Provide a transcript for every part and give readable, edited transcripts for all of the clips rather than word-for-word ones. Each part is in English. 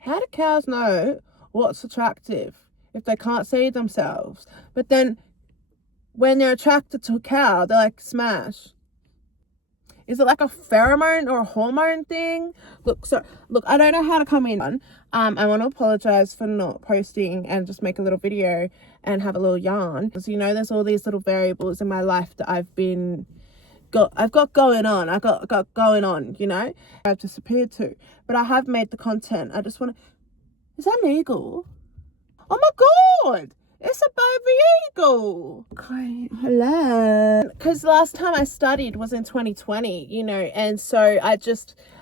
How do cows know what's attractive if they can't see themselves? But then when they're attracted to a cow, they're like, smash. Is it like a pheromone or a hormone thing? Look, I don't know how to come in. I want to apologize for not posting and just make a little video and have a little yarn. Because, you know, there's all these little variables in my life that I've got going on. I got going on, you know. I've disappeared to. But I have made the content. I just want to... Is that an eagle? Oh my God! It's a baby eagle. Okay, hello. Because last time I studied was in 2020, you know, and so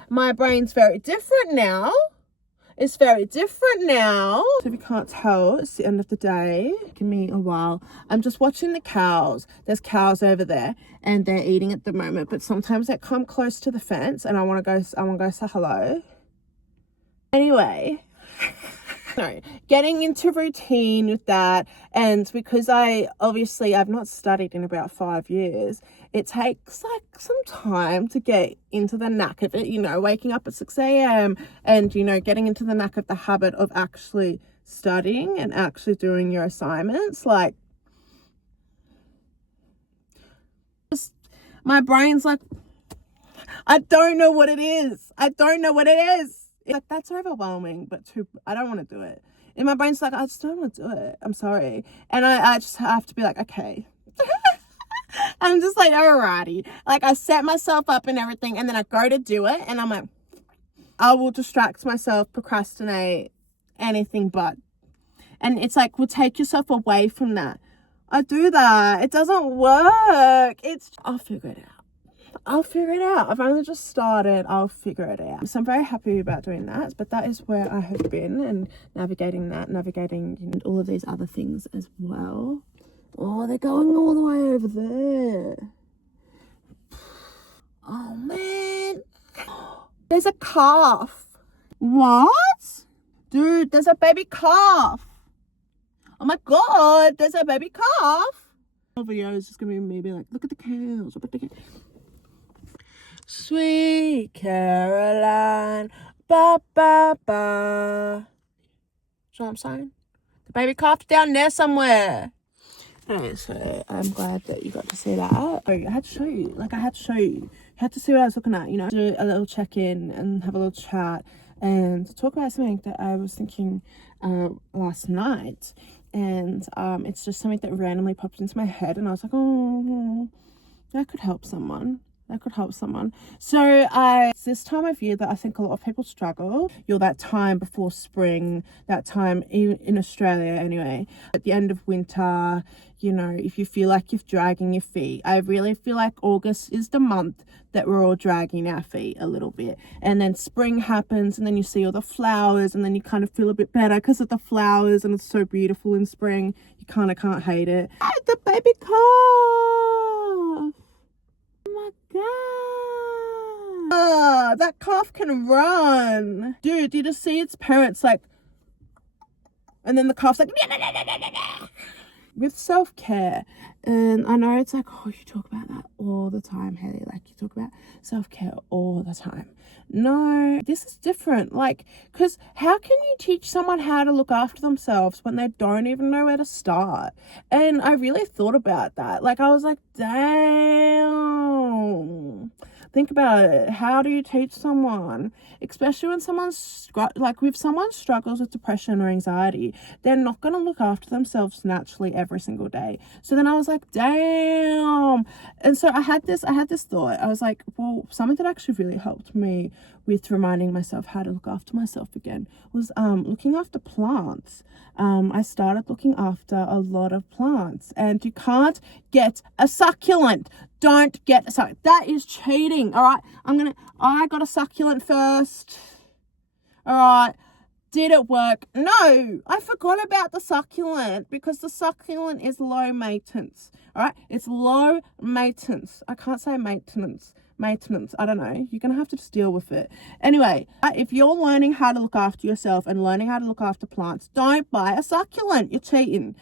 my brain's very different now. It's very different now. So if you can't tell, it's the end of the day. Give me a while. I'm just watching the cows. There's cows over there and they're eating at the moment, but sometimes they come close to the fence and I want to go say hello. Anyway. No, getting into routine with that, and because I've not studied in about 5 years, it takes like some time to get into the knack of it, you know, waking up at 6 a.m. and, you know, getting into the knack of the habit of actually studying and actually doing your assignments. Like, just, my brain's like, I don't know what it is. Like, that's overwhelming, but I don't want to do it. And my brain's like, I just don't want to do it. I'm sorry. And I just have to be like, okay. I'm just like, alrighty. Like, I set myself up and everything, and then I go to do it, and I'm like, I will distract myself, procrastinate, anything but. And it's like, well, take yourself away from that. I do that. It doesn't work. I'll figure it out. I've only just started. I'll figure it out. So I'm very happy about doing that. But that is where I have been, and navigating all of these other things as well. Oh, they're going all the way over there. Oh, man. There's a calf. What? Dude, there's a baby calf. Oh, my God. There's a baby calf. The video is just going to be me being like, look at the cows. Look at the cows. Sweet Caroline, ba ba ba. So I'm saying, the baby calf's down there somewhere. Anyway, so I'm glad that you got to see that. Oh, I had to show you. You had to see what I was looking at, you know. Do a little check-in and have a little chat and talk about something that I was thinking last night. And it's just something that randomly popped into my head, and I was like, oh, that could help someone. So it's this time of year that I think a lot of people struggle. You're that time before spring, that time in Australia anyway, at the end of winter, you know, if you feel like you're dragging your feet. I really feel like August is the month that we're all dragging our feet a little bit. And then spring happens, and then you see all the flowers, and then you kind of feel a bit better because of the flowers, and it's so beautiful in spring. You kind of can't hate it. The baby calf. God, that calf can run. Dude, you just see its parents like, and then the calf's like, with self-care. And I know it's like, oh, you talk about that all the time, Haley. Like, you talk about self-care all the time. No, this is different. Like, because how can you teach someone how to look after themselves when they don't even know where to start? And I really thought about that. Like, I was like, damn. Think about it. How do you teach someone, especially when if someone struggles with depression or anxiety, they're not going to look after themselves naturally every single day. So then I was like, damn. And so I had this thought. I was like, well, something that actually really helped me with reminding myself how to look after myself again was looking after plants. I started looking after a lot of plants, and you can't get a succulent. Don't get a succulent. That is cheating. All right. I got a succulent first. All right. Did it work? No, I forgot about the succulent because the succulent is low maintenance. All right. It's low maintenance. I can't say maintenance. I don't know. You're going to have to just deal with it. Anyway, if you're learning how to look after yourself and learning how to look after plants, don't buy a succulent. You're cheating,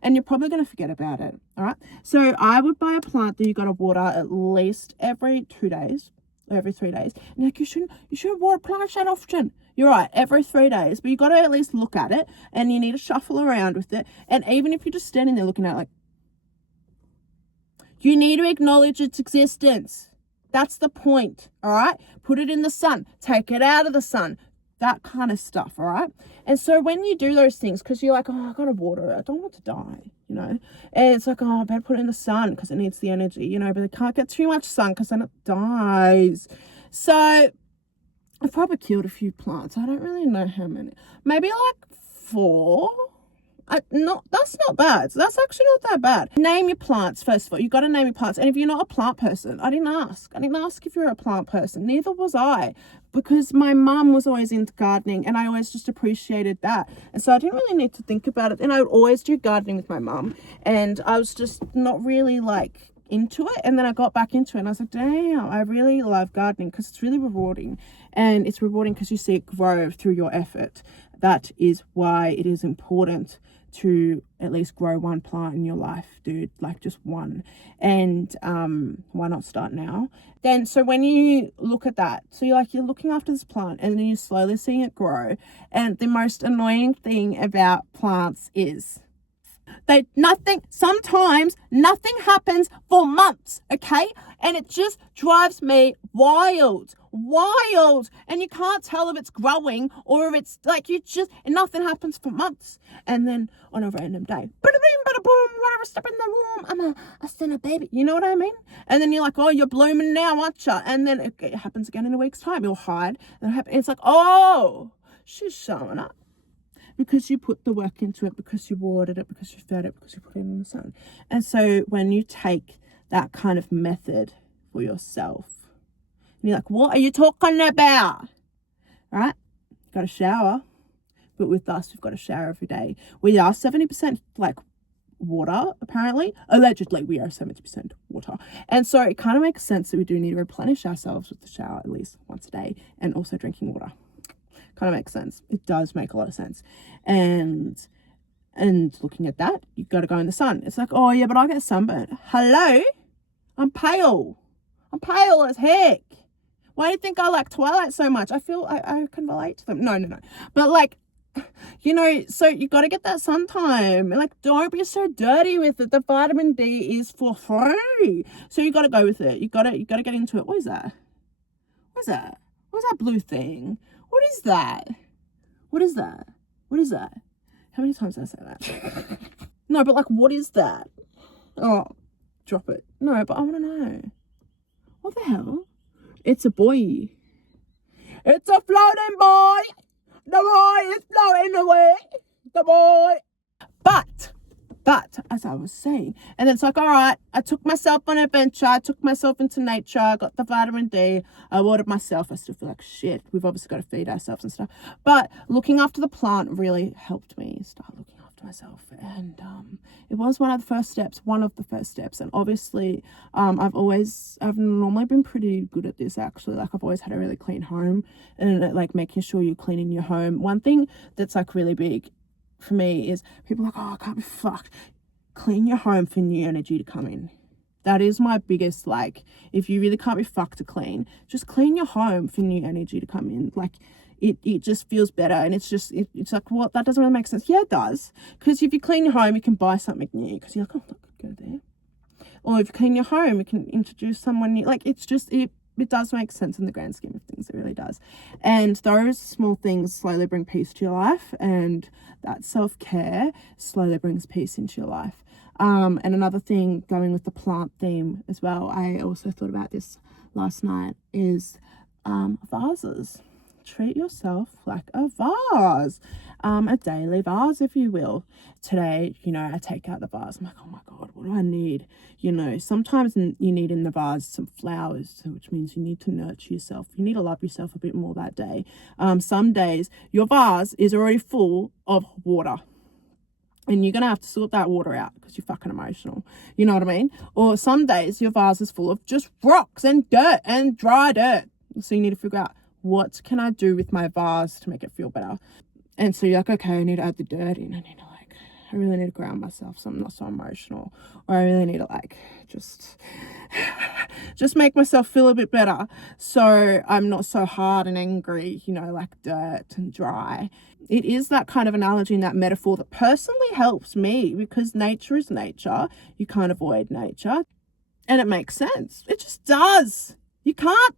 and you're probably going to forget about it. All right. So I would buy a plant that you got to water at least every 2 days, or every 3 days. And like, you shouldn't water plants that often. You're right, every 3 days, but you got to at least look at it, and you need to shuffle around with it. And even if you're just standing there looking at it, like, you need to acknowledge its existence. That's the point, all right? Put it in the sun, take it out of the sun, that kind of stuff, all right? And so when you do those things, because you're like, oh, I got to water it, I don't want it to die, you know? And it's like, oh, I better put it in the sun because it needs the energy, you know, but it can't get too much sun because then it dies. So I've probably killed a few plants. I don't really know how many. Maybe like 4. That's not bad. That's actually not that bad. Name your plants, first of all. You got to name your plants. And if you're not a plant person, I didn't ask if you're a plant person. Neither was I, because my mum was always into gardening and I always just appreciated that. And so I didn't really need to think about it. And I would always do gardening with my mum, and I was just not really like into it. And then I got back into it and I was like, damn, I really love gardening because it's really rewarding. And it's rewarding because you see it grow through your effort. That is why it is important to at least grow one plant in your life, dude, like just one. And why not start now? Then, so when you look at that, so you're looking after this plant and then you're slowly seeing it grow. And the most annoying thing about plants is sometimes nothing happens for months, okay? And it just drives me wild. And you can't tell if it's growing or if it's like and nothing happens for months. And then on a random day, bada boom, bada boom, whatever, step in the room, I sent a baby. You know what I mean? And then you're like, oh, you're blooming now, aren't you? And then it happens again in a week's time. You'll hide. And it's like, oh, she's showing up. Because you put the work into it, because you watered it, because you fed it, because you put it in the sun. And so when you take that kind of method for yourself, and you're like, what are you talking about? All right? You've got to shower. But with us, we've got to shower every day. We are 70% like water, apparently. Allegedly, we are 70% water. And so it kind of makes sense that we do need to replenish ourselves with the shower at least once a day, and also drinking water. Kind of makes sense. It does make a lot of sense. And looking at that, you've got to go in the sun. It's like, oh yeah, but I get sunburned. Hello? I'm pale as heck. Why do you think I like Twilight so much? I feel I can relate to them. No. But like, you know, so you got to get that sun time. Like, don't be so dirty with it. The vitamin D is for free. So you got to go with it. You got to get into it. What is that? What's that blue thing? What is that? How many times did I say that? No, but like, what is that? Oh, drop it. No, but I want to know. What the hell? It's a boy. It's a floating boy. The boy is floating away. The boy. But, as I was saying, and it's like, all right, I took myself on an adventure. I took myself into nature. I got the vitamin D. I watered myself. I still feel like shit. We've obviously got to feed ourselves and stuff. But looking after the plant really helped me start looking after myself. And it was one of the first steps. And obviously, I've normally been pretty good at this, actually. Like, I've always had a really clean home, and like making sure you're cleaning your home. One thing that's like really big for me is people are like, oh, I can't be fucked. Clean your home for new energy to come in. That is my biggest, like, if you really can't be fucked to clean, just clean your home for new energy to come in. Like, it just feels better. And it's like, well, that doesn't really make sense. Yeah, it does. Because if you clean your home, you can buy something new. Because you're like, oh, I could go there. Or if you clean your home, you can introduce someone new. Like, it's just, it does make sense in the grand scheme of things. It really does. And those small things slowly bring peace to your life. And that self-care slowly brings peace into your life. And another thing, going with the plant theme as well, I also thought about this last night, is vases. Treat yourself like a vase, a daily vase, if you will. Today, you know, I take out the vase. I'm like, oh my God, what do I need? You know, sometimes you need in the vase some flowers, which means you need to nurture yourself. You need to love yourself a bit more that day. Some days your vase is already full of water, and you're going to have to sort that water out because you're fucking emotional. You know what I mean? Or some days your vase is full of just rocks and dirt and dry dirt. So you need to figure out, what can I do with my vase to make it feel better? And so you're like, okay, I need to add the dirt in. I need to like I really need to ground myself so I'm not so emotional, or I really need to like just make myself feel a bit better so I'm not so hard and angry, you know, like dirt and dry. It is that kind of analogy and that metaphor that personally helps me, because nature is nature. You can't avoid nature, and it makes sense. It just does. You can't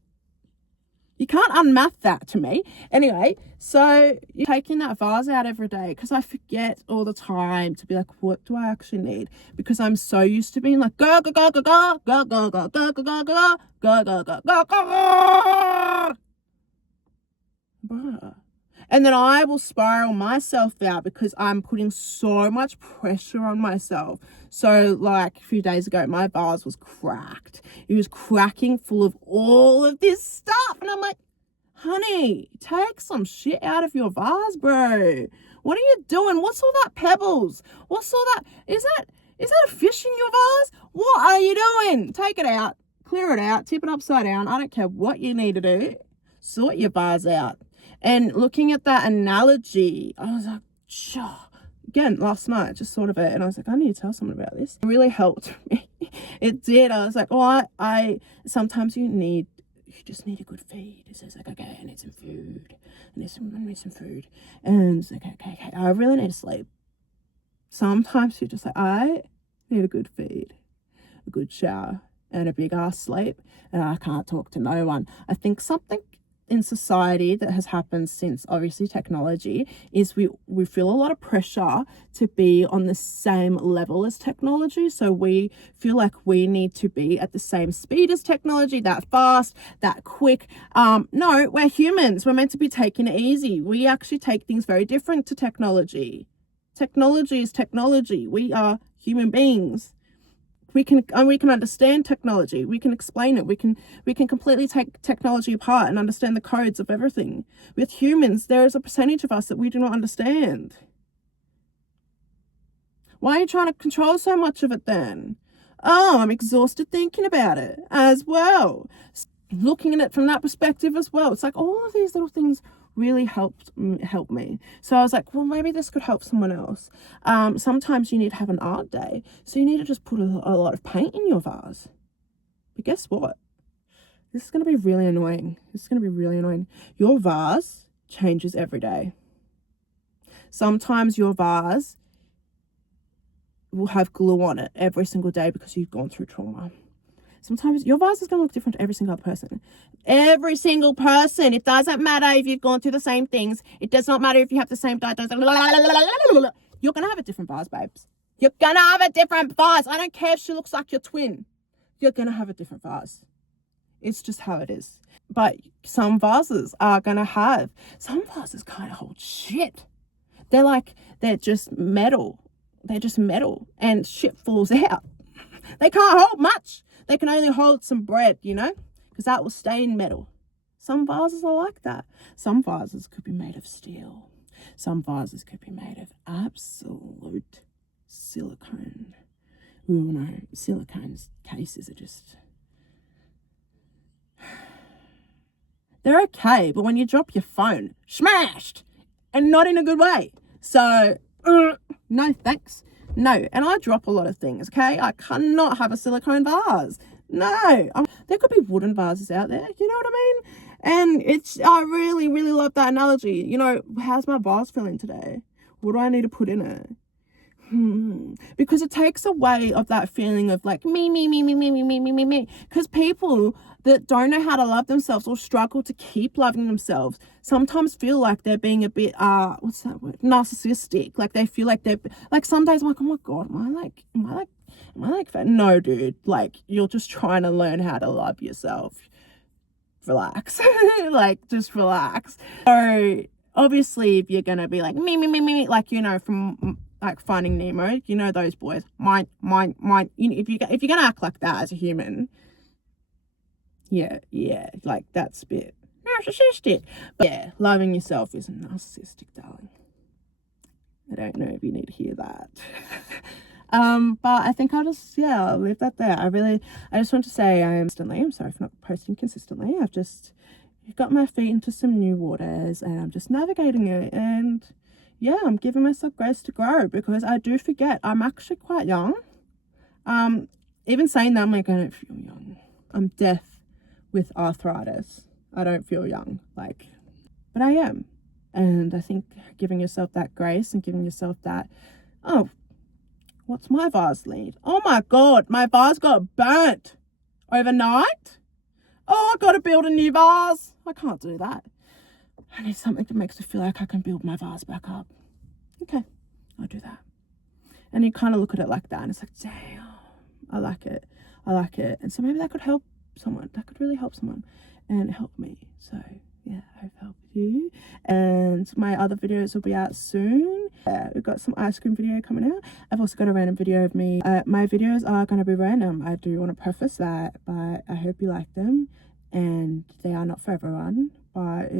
unmath that to me. Anyway, so you're taking that vase out every day, because I forget all the time to be like, what do I actually need? Because I'm so used to being like, go, go, go, go, go, go, go, go, go, go, go, go, go, go, go, go, go. And then I will spiral myself out because I'm putting so much pressure on myself. So like a few days ago, my vase was cracked. It was cracking full of all of this stuff. And I'm like, honey, take some shit out of your vase, bro. What are you doing? What's all that pebbles? What's all that? Is that a fish in your vase? What are you doing? Take it out, clear it out, tip it upside down. I don't care what you need to do. Sort your vase out. And looking at that analogy, I was like, sure. Again, last night, just thought of it, and I was like, I need to tell someone about this. It really helped me. It did. I was like, I sometimes you just need a good feed. It says like, okay, I need some food. I need some food. And it's like, okay, I really need to sleep. Sometimes you're just like, I need a good feed, a good shower, and a big ass sleep, and I can't talk to no one. I think something in society that has happened since obviously technology is we feel a lot of pressure to be on the same level as technology. So we feel like we need to be at the same speed as technology, that fast, that quick. No, we're humans. We're meant to be taking it easy. We actually take things very different to technology. Technology is technology. We are human beings. We can understand technology. We can explain it. We can completely take technology apart and understand the codes of everything. With humans, there is a percentage of us that we do not understand. Why are you trying to control so much of it then? Oh, I'm exhausted thinking about it as well. Looking at it from that perspective as well. It's like all of these little things really helped me. So I was like, well, maybe this could help someone else. Sometimes you need to have an art day, so you need to just put a lot of paint in your vase. But guess what? This is going to be really annoying. Your vase changes every day. Sometimes your vase will have glue on it every single day because you've gone through trauma. Sometimes your vase is going to look different to every single other person. Every single person. It doesn't matter if you've gone through the same things. It does not matter if you have the same diet. You're going to have a different vase, babes. You're going to have a different vase. I don't care if she looks like your twin. You're going to have a different vase. It's just how it is. But some vases kind of hold shit. They're just metal. And shit falls out. They can't hold much. They can only hold some bread, you know, because that will stay in metal. Some vases are like that. Some vases could be made of steel. Some vases could be made of absolute silicone. We all know silicone cases are just... They're okay, but when you drop your phone, smashed, and not in a good way. So, no thanks. No, and I drop a lot of things, okay? I cannot have a silicone vase. No. There could be wooden vases out there, you know what I mean? And I really, really love that analogy. You know, how's my vase feeling today? What do I need to put in it? Because it takes away of that feeling of like me. Because people that don't know how to love themselves or struggle to keep loving themselves sometimes feel like they're being a bit what's that word, narcissistic. Like they feel like they're like, some days I'm like, oh my god, am I like fat? No, dude, like you're just trying to learn how to love yourself. Relax. Like just relax. So obviously if you're gonna be like me, like, you know, from like Finding Nemo, you know, those boys, mine, you know, if you're gonna act like that as a human, yeah, like that's a bit narcissistic. But yeah, loving yourself is narcissistic, darling. I don't know if you need to hear that. But I think I'll leave that there. I just want to say I'm sorry for not posting consistently. I've got my feet into some new waters and I'm just navigating it, and yeah, I'm giving myself grace to grow, because I do forget I'm actually quite young. Even saying that, I'm like, I don't feel young. I'm deaf with arthritis. I don't feel young, like, but I am. And I think giving yourself that grace and giving yourself that, oh, what's my vase lead? Oh my God, my vase got burnt overnight. Oh, I gotta build a new vase. I can't do that. I need something that makes me feel like I can build my vase back up. Okay, I'll do that. And you kind of look at it like that, and it's like, damn, I like it. I like it. And so maybe that could help someone. That could really help someone and help me. So yeah, I hope it helped you. And my other videos will be out soon. We've got some ice cream video coming out. I've also got a random video of me. My videos are going to be random. I do want to preface that, but I hope you like them. And they are not for everyone, but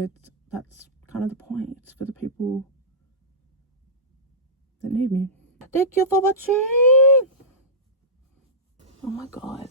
that's kind of the point. It's for the people that need me. Thank you for watching. Oh my God.